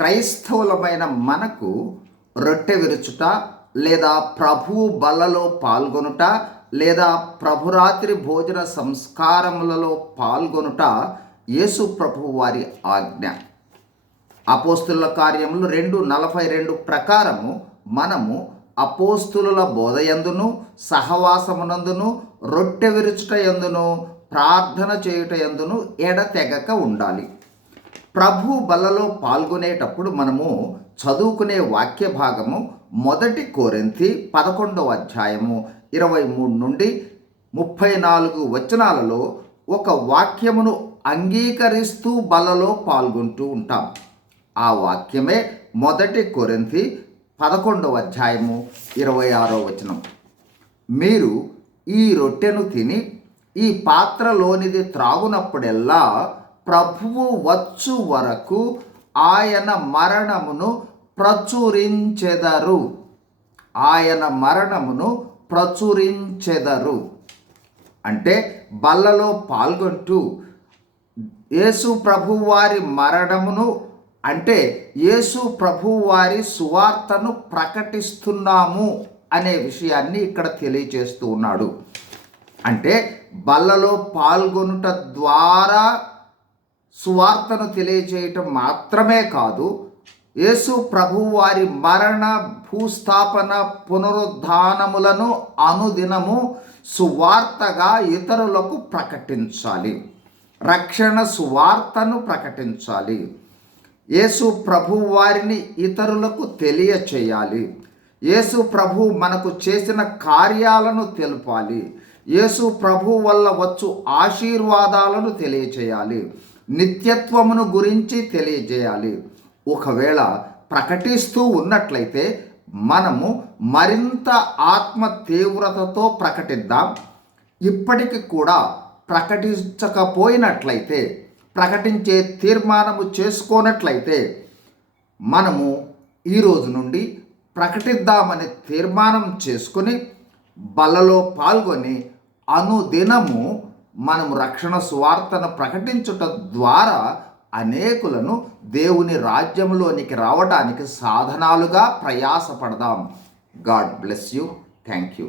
క్రైస్తవులమైన మనకు రొట్టె విరుచుట లేదా ప్రభువు బల్లలో పాల్గొనుట లేదా ప్రభురాత్రి భోజన సంస్కారములలో పాల్గొనుట యేసు ప్రభు వారి ఆజ్ఞ. అపోస్తుల కార్యములు రెండు నలభై రెండు ప్రకారము మనము అపోస్తుల బోధయందును సహవాసమునందును రొట్టె విరుచుట ఎందును ప్రార్థన చేయుట ఎందును ఎడతెగక ఉండాలి. ప్రభు బలలో పాల్గొనేటప్పుడు మనము చదువుకునే వాక్య భాగము మొదటి కోరింతి పదకొండవ అధ్యాయము ఇరవై మూడు నుండి ముప్పై నాలుగు వచనాలలో ఒక వాక్యమును అంగీకరిస్తూ బలలో పాల్గొంటూ ఉంటాం. ఆ వాక్యమే మొదటి కొరింతి పదకొండవ అధ్యాయము ఇరవై ఆరో వచనం. మీరు ఈ రొట్టెను తిని ఈ పాత్రలోనిది త్రాగునప్పుడెల్లా ప్రభువు వచ్చు వరకు ఆయన మరణమును ప్రచురించెదరు. ఆయన మరణమును ప్రచురించెదరు. అంటే బల్లలో పాల్గొంటూ యేసు ప్రభువారి మరణమును అంటే యేసు ప్రభువారి సువార్తను ప్రకటిస్తున్నాము అనే విషయాన్ని ఇక్కడ తెలియచేస్తూ ఉన్నాడు. అంటే బల్లలో పాల్గొనుట ద్వారా సువార్తను తెలియచేయటం మాత్రమే కాదు యేసు ప్రభు వారి మరణ భూస్థాపన పునరుద్ధానములను అనుదినము సువార్తగా ఇతరులకు ప్రకటించాలి. రక్షణ సువార్తను ప్రకటించాలి. యేసు ప్రభు వారిని ఇతరులకు తెలియచేయాలి. యేసు ప్రభు మనకు చేసిన కార్యాలను తెలపాలి. యేసు ప్రభు వల్ల వచ్చు ఆశీర్వాదాలను తెలియచేయాలి. నిత్యత్వమును గురించి తెలియజేయాలి. ఒకవేళ ప్రకటిస్తూ ఉన్నట్లయితే మనము మరింత ఆత్మ తీవ్రతతో ప్రకటిద్దాం. ఇప్పటికి కూడా ప్రకటించకపోయినట్లయితే ప్రకటించే తీర్మానము చేసుకోనట్లయితే మనము ఈ రోజు నుండి ప్రకటిద్దామని తీర్మానం చేసుకుని బలలో పాల్గొని అనుదినము మనము రక్షణ సువార్తను ప్రకటించుట ద్వారా అనేకులను దేవుని రాజ్యంలోనికి రావడానికి సాధనాలుగా ప్రయాసపడదాం. God bless you. Thank you